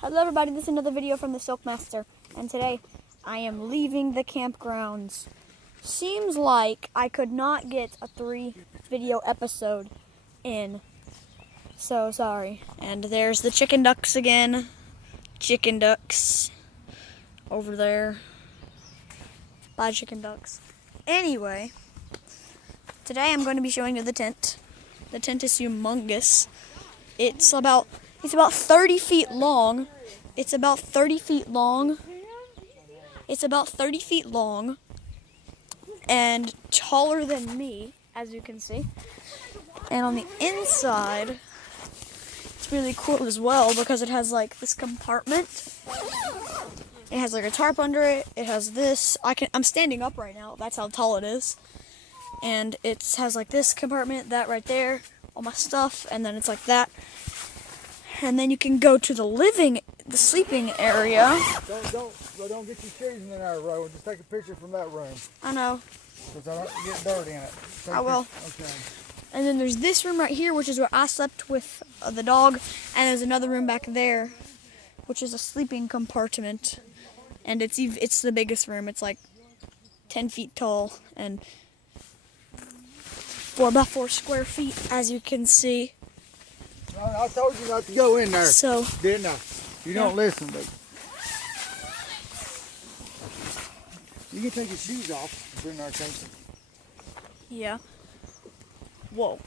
Hello everybody, this is another video from the Silkmaster, and today I am leaving the campgrounds. Seems like I could not get a 3-video episode in, so sorry. And there's the chicken ducks again. Chicken ducks over there. Bye chicken ducks. Anyway, today I'm going to be showing you the tent. The tent is humongous. It's about 30 feet long. It's about 30 feet long. It's about 30 feet long and taller than me, as you can see. And on the inside, it's really cool as well because it has like this compartment. It has like a tarp under it. It has this. I'm standing up right now. That's how tall it is. And it has like this compartment, that right there, all my stuff, and then it's like that. And then you can go to the sleeping area. Don't get your shoes in there, Rowan. Just take a picture from that room. I know. Because I don't get dirt in it. I will. Okay. And then there's this room right here, which is where I slept with the dog. And there's another room back there, which is a sleeping compartment. And it's the biggest room. It's like 10 feet tall and about 4 square feet, as you can see. I told you not to go in there. So, didn't I? You don't listen, but you can take your shoes off during our camping. yeah. Whoa.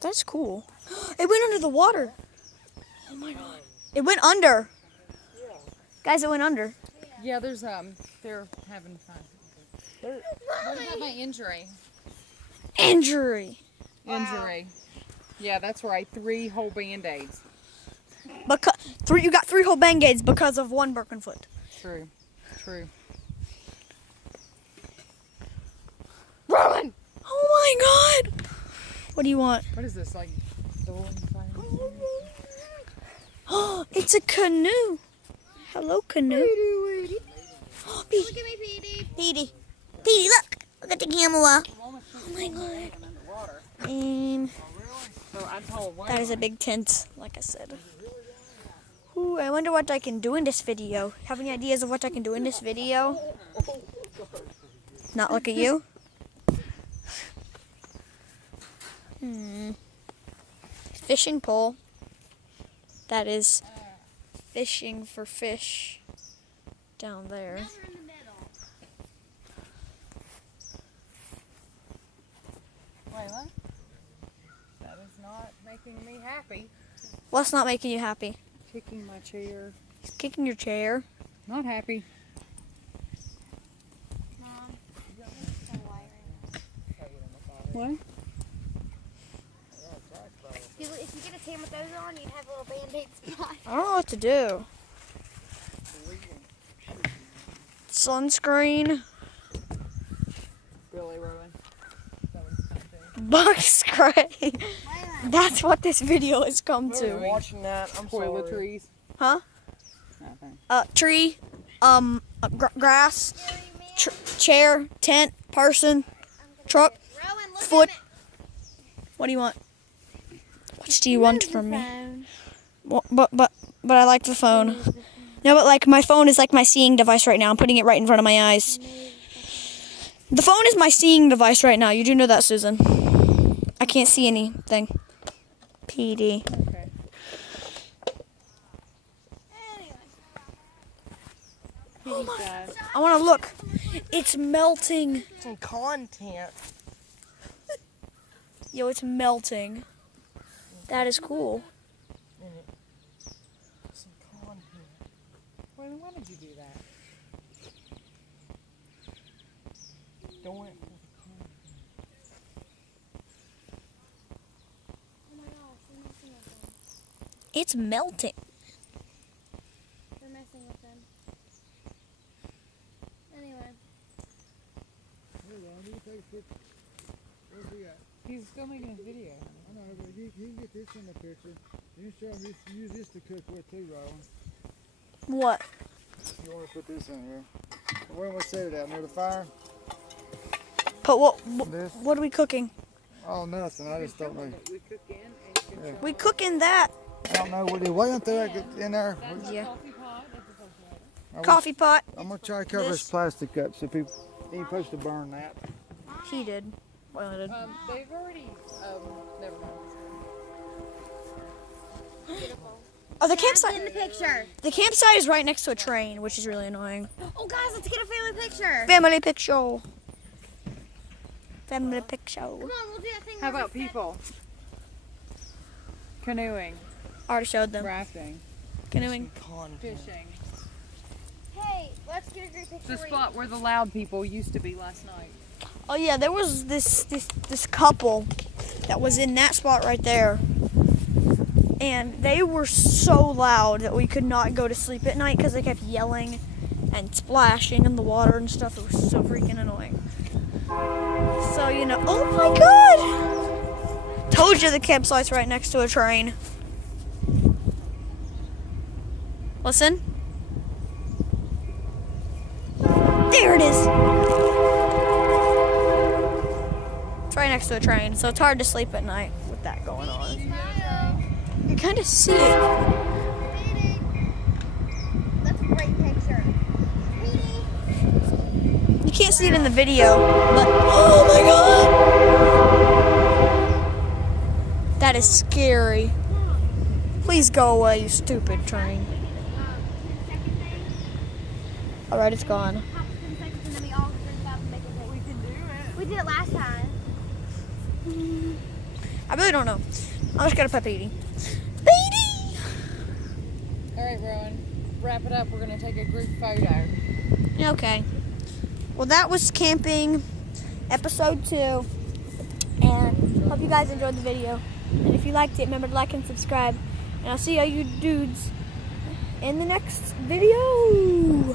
That's cool. It went under the water. Oh my god. It went under. Yeah. Guys, it went under. Yeah, they're having fun. What about my injury? Injury. Injury. Yeah, that's right. 3 whole Band-Aids. You got 3 whole Band-Aids because of 1 broken foot. True. True. Rowan! Oh my god! What do you want? What is this, like the one Oh, it's a canoe. Hello, canoe. Oh, Petey. Look at me, Petey. Petey. Petey, look. Look at the camera. Oh my god. And that is a big tent, like I said. Ooh, I wonder what I can do in this video. Have any ideas of what I can do in this video? Not look at you? Fishing pole. That is fishing for fish down there. Now we're in the middle. Layla, that is not making me happy. What's not making you happy? Kicking my chair. He's kicking your chair. Not happy. Mom, What? if you get a tan with those on, you'd have a little Band-Aid spot. I don't know what to do. Sunscreen. Really, Rowan? That was something. Bug spray. That's what this video has come to. Watching that, I'm Toiletries. Huh? Nothing. Tree, grass, chair, tent, person, truck, Rowan, look foot. at me. What do you want? What do you want from me? Well, but I like the phone. No, but like my phone is like my seeing device right now. I'm putting it right in front of my eyes. The phone is my seeing device right now. You do know that, Susan. I can't see anything. PD. Okay. Oh my, I want to look. It's melting. some content. Yo, it's melting. That is cool. Some content. Why did you do that? Don't want Oh my gosh, we're messing with them. It's melting. We're messing with them. Anyway. Hey, Ron, you can take a picture. Where's he at? He's still making a video. I know, but you can get this in the picture. You can show him use this to cook with too, Rowan. What? You want to put this in here. Where do we set it out? Near the fire? But This? what are we cooking? Oh, nothing. I just don't know. We cook in and you can We cooking that. I don't know what it way up there in there. Yeah. Coffee pot at the refrigerator. Coffee pot. I'm gonna try to cover this plastic up so people ain't supposed to burn that. He did. Well, I did. They've already. Never mind. Beautiful. Oh, the campsite. In the picture. The campsite is right next to a train, which is really annoying. Oh, guys, let's get a family picture. Family picture. Family picture. Come on, we'll do that thing. How where about we sit. people? Canoeing, Already showed them. rafting, Canoeing. fishing. Hey, let's get a great picture. The where spot where the loud people used to be last night. Oh yeah, there was this couple that was in that spot right there, and they were so loud that we could not go to sleep at night because they kept yelling and splashing in the water and stuff. It was so freaking annoying. So oh my god! Told you the campsite's right next to a train. Listen. There it is. It's right next to a train, so it's hard to sleep at night with that going on. Smile. You kind of see it. Petey. That's a great picture. Petey. You can't see it in the video, but oh my god! That is scary. Please go away, you stupid train. Second thing. Alright, it's gone. Pop 10 seconds and then we all drink up and make a picture. We can do it. We did it last time. I really don't know. I'm just gonna put Petey. Petey! All right, Rowan. Wrap it up. We're gonna take a group photo. Okay. Well, that was camping episode 2. And hope you guys enjoyed the video. And if you liked it, remember to like and subscribe. And I'll see all you dudes in the next video.